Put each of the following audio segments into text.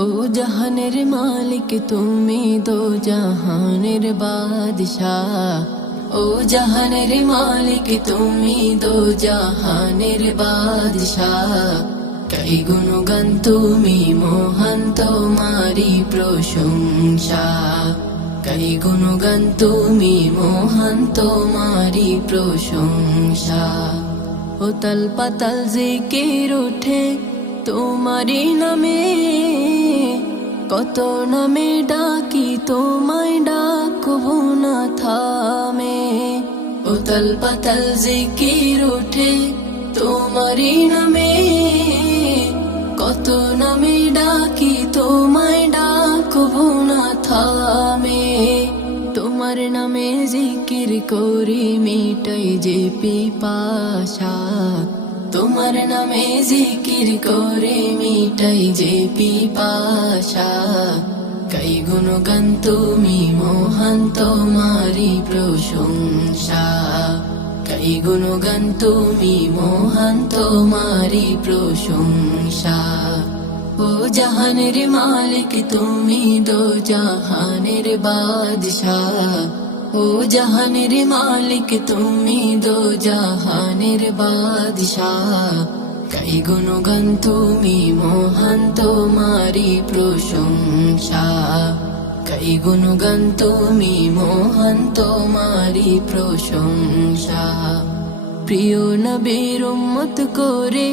ও জাহানের মালিক, তুমি দো জাহানের বাদশাহ। ও জাহানের মালিক, তুমি দো জাহানের বাদশাহ। কই গুণগান তুমি, মোহন তোমারি প্রশংসা। কই গুণগান তুমি, মোহন তোমারি প্রশংসা। উতল পাতাল জিকির উঠে তোমারি নামে। কত নামে ডাকি, তোমায় ডাকবো না থামে। উতল পাতাল জিকির উঠে তোমারি নামে। কত নামে ডাকি, তোমায় ডাকবো না থামে। তোমার নামে জিকির করি, মিটাই যে পিপাসা। তোমার নামে জিকির করে মিটাই যে পিপাসা। কই গুণগান তুমি মোহন তোমারি প্রশংসা। কই গুণগান তুমি মোহন তোমারি প্রশংসা। ও জাহানের মালিক তুমি দো জাহানের বাদশাহ ও জাহানের মালিক তুমি দো জাহানের বাদশাহ কই গুণগান তুমি মোহন তোমারি প্রশংসা কই গুণগান তুমি মোহন তোমারি প্রশংসা প্রিয় নবীর উম্মত করে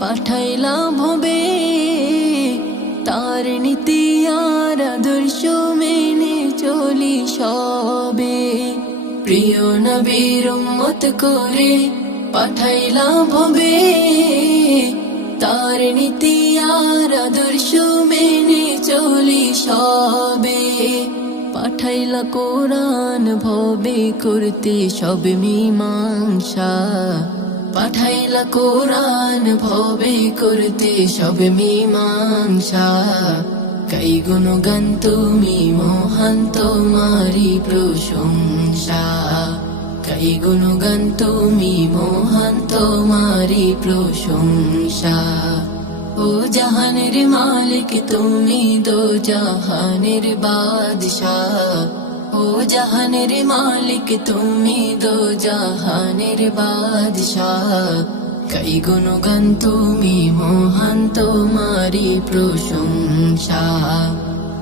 পাঠাইলাম হবে তার নীতি প্রিয় নবীর উম্মত করে পাঠাইলাম হবে। তার নীতি আর আদর্শ মেনে চলি সবে। পাঠাইলা কোরআন ভবে, করতে সব মীমাংসা। পাঠাইলা কোরআন ভবে, করতে সব মীমাংসা। কই গুণগান তুমি মোহন তোমারি প্রশংসা কই গুণগান তুমি মোহন তোমারি প্রশংসা ও জাহানের মালিক তুমি দো জাহানের বাদশাহ ও জাহানের মালিক তুমি দো জাহানের বাদশাহ কই গুণগান তুমি মহান তোমারি প্রশংসা।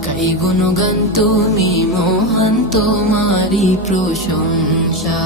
কই গুণগান তুমি মহান তোমারি প্রশংসা।